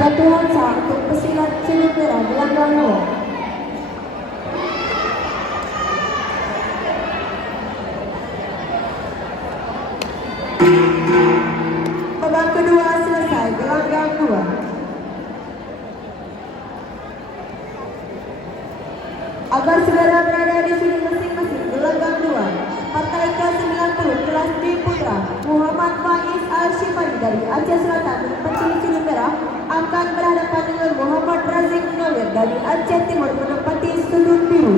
Jatuhan sah untuk pesilat sudut merah gelanggang 2. Babak kedua selesai, gelanggang 2. Agar segera berada di sudut masing-masing, gelanggang 2. Partai ke-90 kelas D Putra Muhammad Faiz Al-Shifani dari Aceh Selatan menempati sudut merah akan berhadapan dengan Muhammad Razik Nawir dari Aceh Timur menempati sudut biru.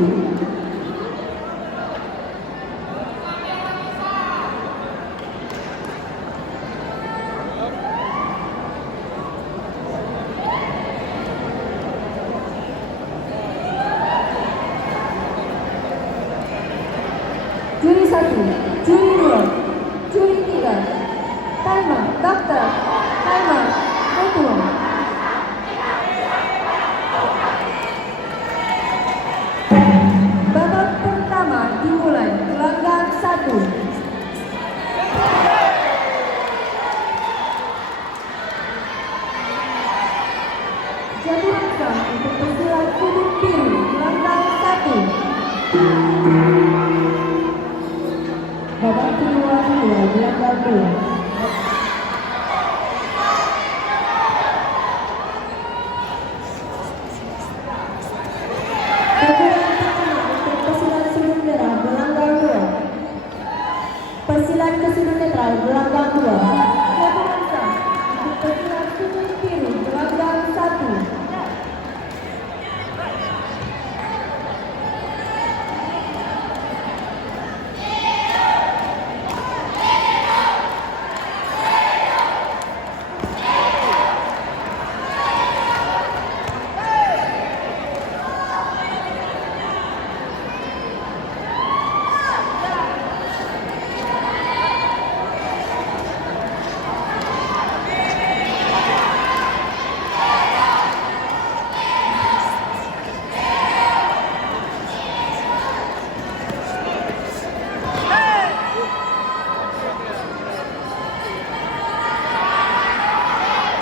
Juri 1, juri 2, juri 3, timer, dokter, timer, ketua. Babak pertama dimulai, gelanggang 1. Jatuhan sah untuk pesilat sudut biru, gelanggang 1. Babak kedua dimulai, gelanggang 2. Perguruan pertama untuk pesilat sudut merah, gelanggang 2. Persilat ke sudut netral, gelanggang 2. Jatuhan sah untuk pesilat sudut biru, gelanggang 1.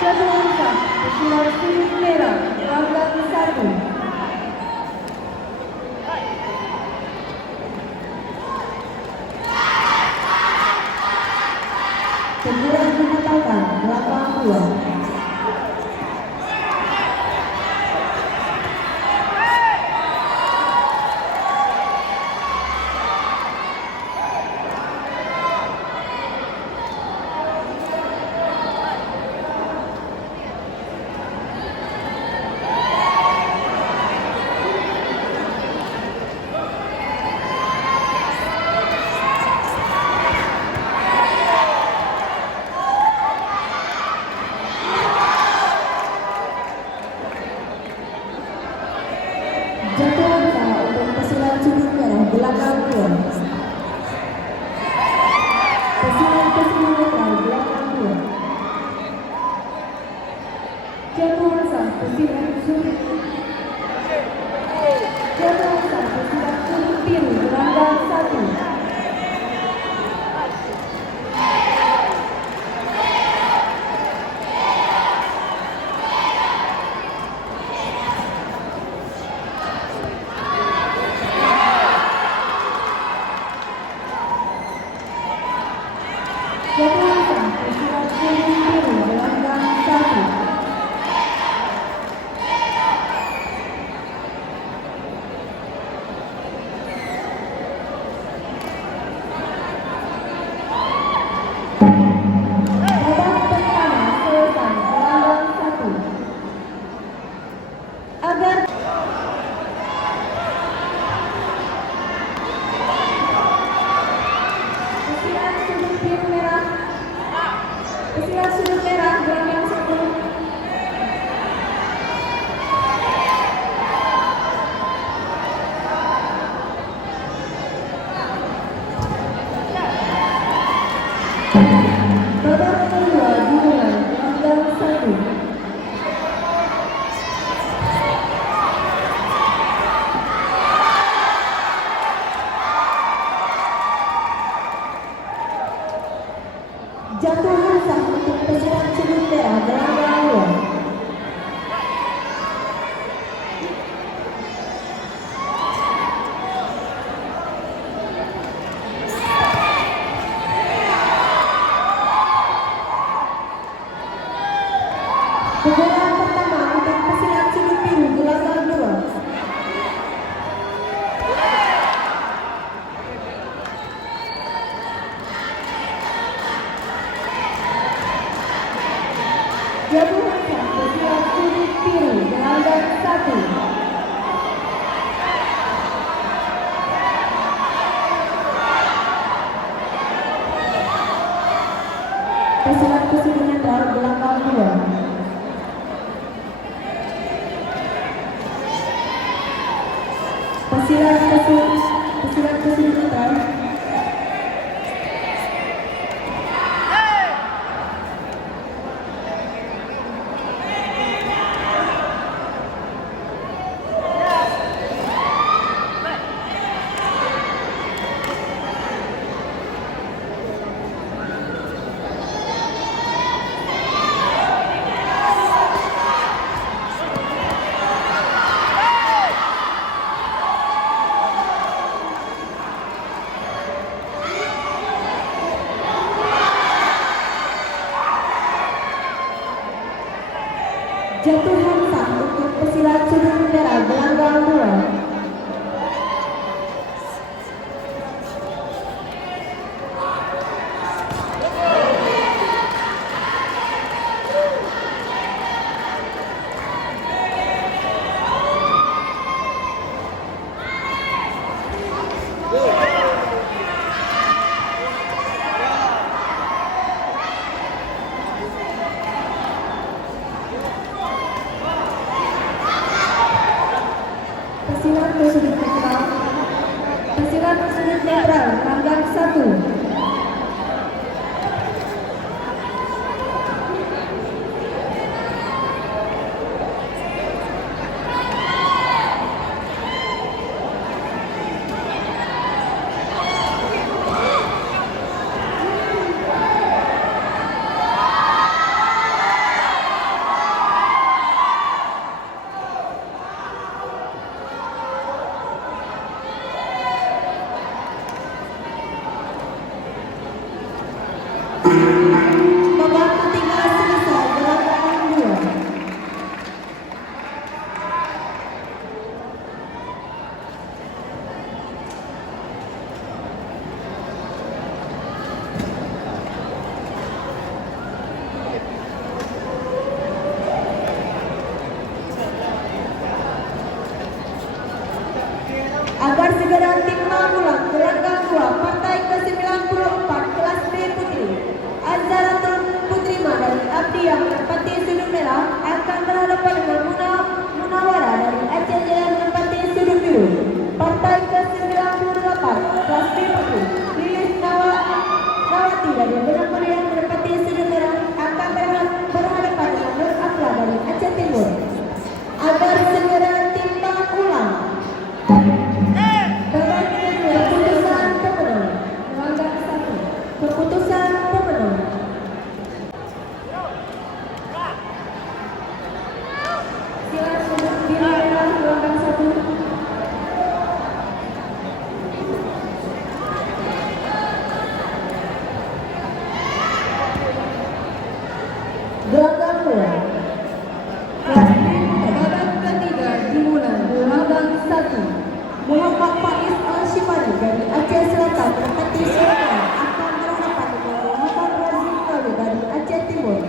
Jatuhan sah pesilat sudut merah, gelanggang 1. Teguran dibatalkan, gelanggang 2. Jatuhan sah untuk pesilat sudut merah, gelanggang 2. Pesilat ke sudut netral, gelanggang 2. Jatuhan sah pesilat sudut biru, gelanggang 1. Jatuhan sah pesilat sudut biru, gelanggang 1. Babak pertama selesai, gelanggang 1. Agar pesilat sudut biru merah, pesilat sudut merah, gelanggang 1. Babak kedua dimulai, gelanggang 1. Jatuhan sah untuk pesilat sudut merah, gelanggang 2. Pesilat kesulitan netral. Jatuhan sah untuk pesilat sudut bendera gelanggang 2. Pesilat sudut netral gelanggang 1. Babak ketiga selesai gelanggang 2. Agar segera tim mengulang gelanggang 2 partai ke-94 kelas B Putri. Azharatul Putrima dari Abdi yang menempati sudut merah akan berhadapan dengan Munawara dari Aceh Jaya menempati sudut biru. Partai ke-98 kelas B Putri Lilis Nawati dari Benang Meriah menempati sudut merah akan berhadapan dengan Nur Afla dari Aceh Timur. Agar segera timbang ulang. Keputusan pemenang. Sila sudut biru merah gelanggang 1. Gelanggang 2. Babak ketiga dimulai gelanggang 1. Muhammad Faiz Al-Shimari dari Aceh Selatan menempati sudut merah akan berhadapan dengan Muhammad Razif Kalu dari Aceh Timur.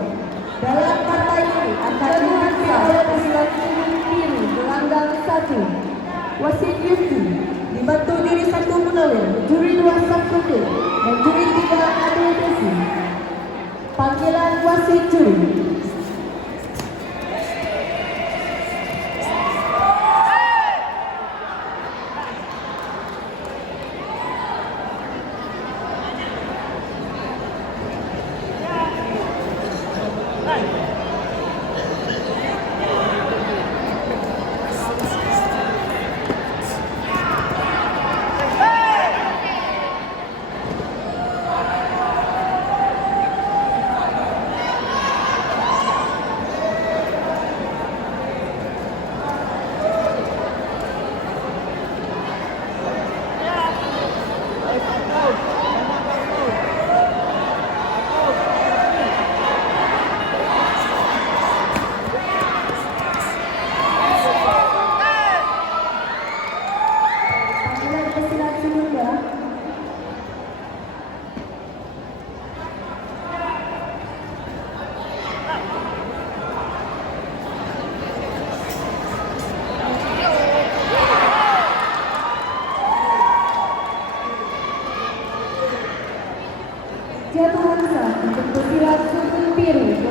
Dalam partai ini akan dipimpin oleh pesilat sudut biru gelanggang 1 Wasit Yuki, dibantu juri 1 Munawir, juri 2 Safruddin, dan juri 3 Adil Desi. Panggilan wasit juri. Jatuhan sah untuk pesilat sudut biru